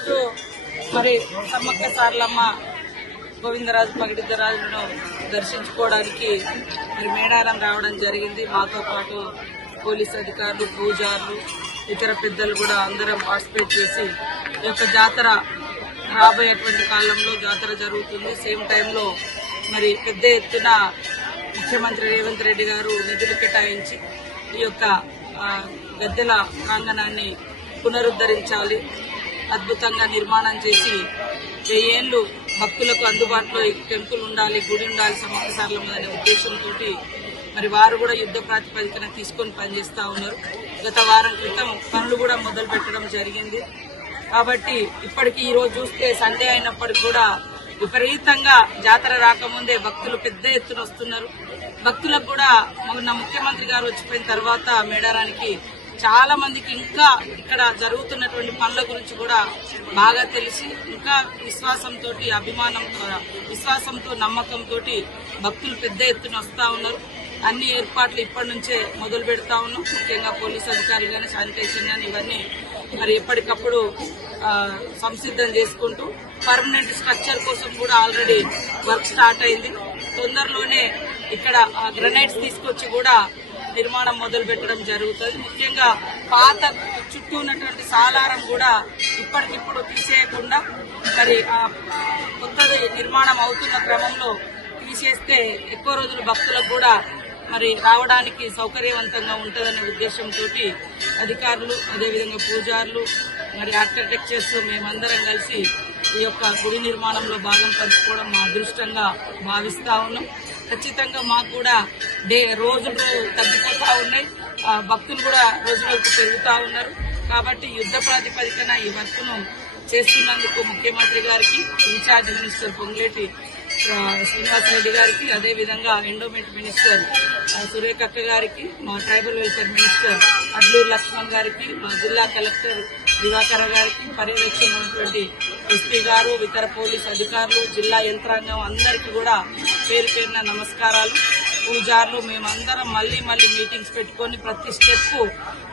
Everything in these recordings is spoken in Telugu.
ఈరోజు మరి సమ్మక్క సారలమ్మ గోవిందరాజు పగిడిద్దరాజులను దర్శించుకోవడానికి మరి మేడారం రావడం జరిగింది. మాతో పాటు పోలీస్ అధికారులు, పూజారులు, ఇతర పెద్దలు కూడా అందరం పార్టిసిపేట్ చేసి ఈ యొక్క జాతర రాబోయేటువంటి కాలంలో జాతర జరుగుతుంది. సేమ్ టైంలో మరి పెద్ద ఎత్తున ముఖ్యమంత్రి రేవంత్ రెడ్డి గారు నిధులు కేటాయించి ఈ యొక్క గద్దెల ప్రాంగణాన్ని పునరుద్ధరించాలి, అద్భుతంగా నిర్మాణం చేసి 1000 ఏళ్లు భక్తులకు అందుబాటులో టెంపుల్ ఉండాలి, గుడి ఉండాలి సమ్మక్క సారలమ్మ అనే ఉద్దేశంతో మరి వారు కూడా యుద్ధ ప్రాతిపదికన తీసుకొని పనిచేస్తా ఉన్నారు. గత వారం క్రితం పనులు కూడా మొదలు పెట్టడం జరిగింది. కాబట్టి ఇప్పటికీ ఈ రోజు చూస్తే సండే అయినప్పటికీ కూడా విపరీతంగా జాతర రాకముందే భక్తులు పెద్ద ఎత్తున వస్తున్నారు. భక్తులకు కూడా మొన్న ముఖ్యమంత్రి గారు వచ్చిపోయిన తర్వాత మేడారానికి చాలా మందికి ఇంకా ఇక్కడ జరుగుతున్నటువంటి పనుల గురించి కూడా బాగా తెలిసి ఇంకా విశ్వాసంతో, అభిమానంతో, విశ్వాసంతో, నమ్మకంతో భక్తులు పెద్ద ఎత్తున వస్తా ఉన్నారు. అన్ని ఏర్పాట్లు ఇప్పటి నుంచే మొదలు పెడతా ఉన్నాం. ముఖ్యంగా పోలీస్ అధికారులు కానీ, శానిటేషన్ కానీ ఇవన్నీ మరి ఎప్పటికప్పుడు సంసిద్ధం చేసుకుంటూ పర్మనెంట్ స్ట్రక్చర్ కోసం కూడా ఆల్రెడీ వర్క్ స్టార్ట్ అయింది. తొందరలోనే ఇక్కడ గ్రనైట్స్ తీసుకొచ్చి కూడా నిర్మాణం మొదలు పెట్టడం జరుగుతుంది. ముఖ్యంగా పాత చుట్టూ ఉన్నటువంటి సాలారం కూడా ఇప్పటికిప్పుడు తీసేయకుండా మరి కొత్తది నిర్మాణం అవుతున్న క్రమంలో తీసేస్తే ఎక్కువ రోజులు భక్తులకు కూడా మరి రావడానికి సౌకర్యవంతంగా ఉంటుందనే ఉద్దేశంతో అధికారులు, అదేవిధంగా పూజారులు, మరి ఆర్కిటెక్చర్స్ మేమందరం కలిసి ఈ యొక్క గుడి నిర్మాణంలో భాగం పంచుకోవడం మా అదృష్టంగా భావిస్తా ఉన్నాం. ఖచ్చితంగా మాకు కూడా రోజులు తగ్గిపోతా ఉన్నాయి, భక్తులు కూడా రోజులకు పెరుగుతూ ఉన్నారు. కాబట్టి యుద్ధ ప్రాతిపదికన ఈ వర్క్ను చేస్తున్నందుకు ముఖ్యమంత్రి గారికి, ఇన్ఛార్జ్ మినిస్టర్ పొంగులేటి శ్రీనివాసరెడ్డి గారికి, అదేవిధంగా ఎండోమెంట్ మినిస్టర్ సురేఖక్క గారికి, మా tribal welfare minister Adluri Laxman గారికి, మా జిల్లా కలెక్టర్ దివాకర గారికి, పర్యవేక్షణ ఉన్నటువంటి ఎస్పీ గారు, ఇతర పోలీస్ అధికారులు, జిల్లా యంత్రాంగం అందరికీ కూడా పేరు పేరున నమస్కారాలు. పూజారులు మేమందరం మళ్లీ మీటింగ్స్ పెట్టుకొని ప్రతి స్టెప్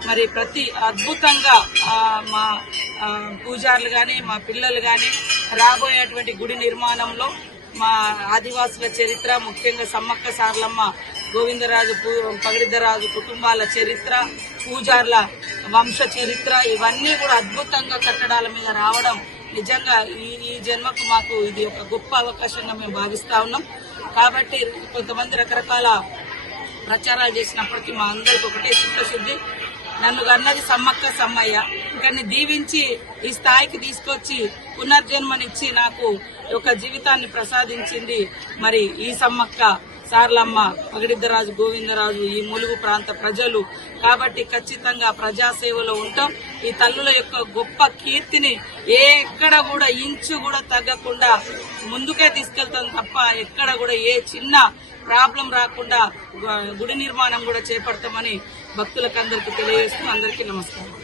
మరి ప్రతి అద్భుతంగా మా పూజారులు కానీ, మా పిల్లలు కానీ రాబోయేటువంటి గుడి నిర్మాణంలో మా ఆదివాసుల చరిత్ర, ముఖ్యంగా సమ్మక్క సారలమ్మ, గోవిందరాజు, పగిడిద్దరాజు కుటుంబాల చరిత్ర, పూజార్ల వంశ చరిత్ర ఇవన్నీ కూడా అద్భుతంగా కట్టడాల మీద రావడం నిజంగా ఈ జన్మకు మాకు ఇది ఒక గొప్ప అవకాశంగా మేము భావిస్తా ఉన్నాం. కాబట్టి కొంతమంది రకరకాల ప్రచారాలు చేసినప్పటికీ మా అందరికి ఒకటే చిత్తశుద్ధి, నన్ను అన్నది సమ్మక్క సమ్మయ్య, కానీ దీవించి ఈ స్థాయికి తీసుకొచ్చి పునర్జన్మనిచ్చి నాకు ఒక జీవితాన్ని ప్రసాదించింది మరి ఈ సమ్మక్క సారలమ్మ, పగిడిద్దరాజు, గోవిందరాజు, ఈ ములుగు ప్రాంత ప్రజలు. కాబట్టి ఖచ్చితంగా ప్రజాసేవలో ఉంటాం. ఈ తల్లుల యొక్క గొప్ప కీర్తిని ఎక్కడ కూడా ఇంచు కూడా తగ్గకుండా ముందుకే తీసుకెళ్తాం తప్ప ఎక్కడ కూడా ఏ చిన్న ప్రాబ్లం రాకుండా గుడి నిర్మాణం కూడా చేపడతామని భక్తులకు అందరికీ తెలియజేస్తూ అందరికీ నమస్కారం.